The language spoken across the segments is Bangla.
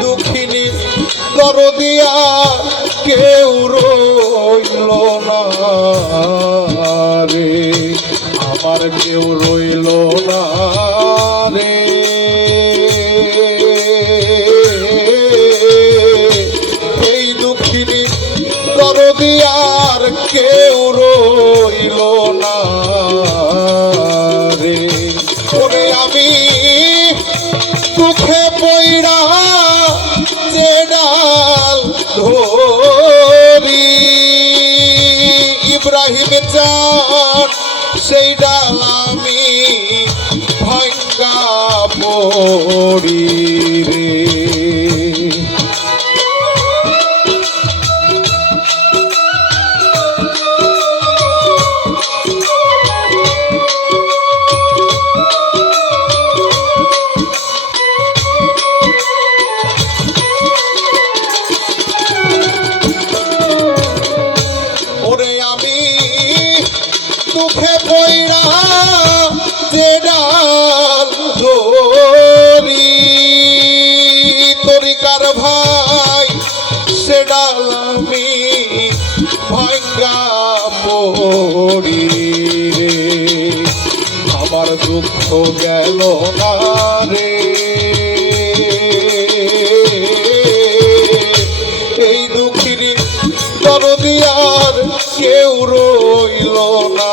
দুঃখিনী দরদিয়া কেউ রইল না রে। আমার কেউ রইল না রে। এই দুঃখিনী দরদিয়ার কেউ রইল না রে। আমি দুঃখে পইড়া ডাল আমি ভাঙ্গা আমি ভাঙ্গা পড়ি দুঃখ গেল না রে। এই দুঃখিনী দরদিয়ার কেউ রইল না।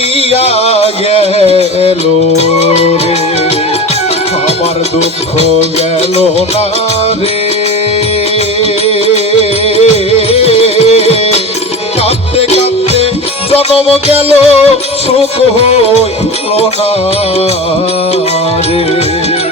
দিয়া গেল রে। আমার দুঃখ গেল না রে। কাঁদতে কাঁদতে জন্ম গেল, সুখ হইল না রে।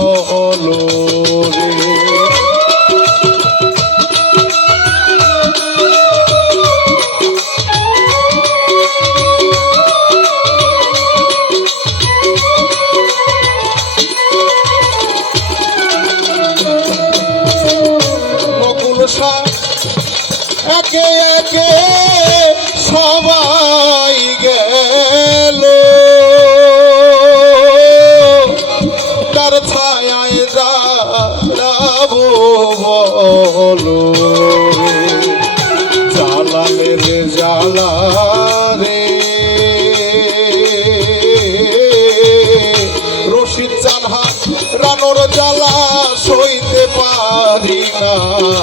বলো স্বাধীনতা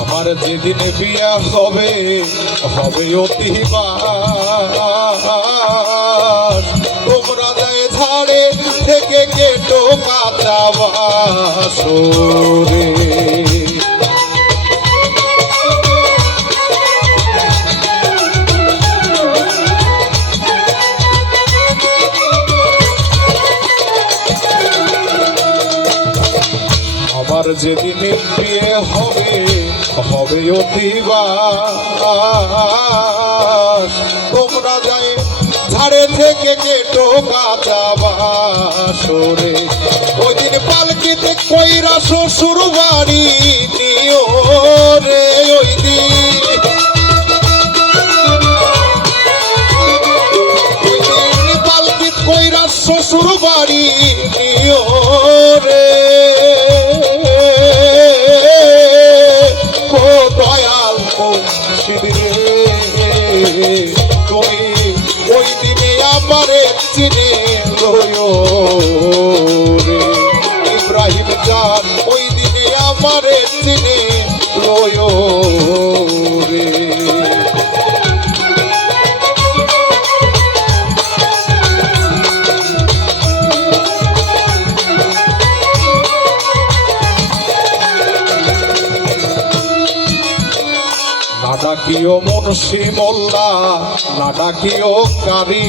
আমার যেদিন বিয়া হবে হবে অতিবার তোমরা যায় ঝাড়ে থেকে কেটো কাঁচা বাসরে। যেদিন বিয়ে হবে হবে অতিবাস তোমরা যাই ঝাড়ে থেকে কেটো কাঁচা ওই দিন পালকিতে কইরা শ্বশুর বাড়ি নিও তুমি ওই দিনে আমারে চিনে ইব্রাহিম জান ডাকিও মুন্সি মোল্লা, না ডাকিও কারি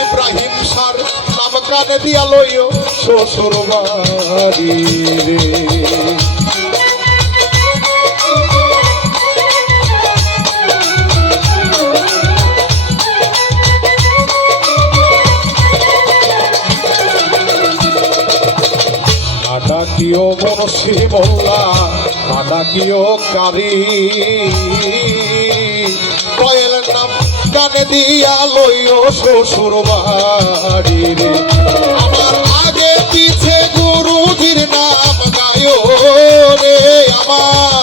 ইব্রাহিম সার নাম কানে দিয়া লইও শ্বশুর বাড়ি ডাকিও মনসি মোল্লা ডাকিও কারি। কয়েল নাম কানে দিয়া লইও শ্বশুর বাড়ি রে। আমার আগে পিছে গুরুজির নাম গায়ো রে। আমার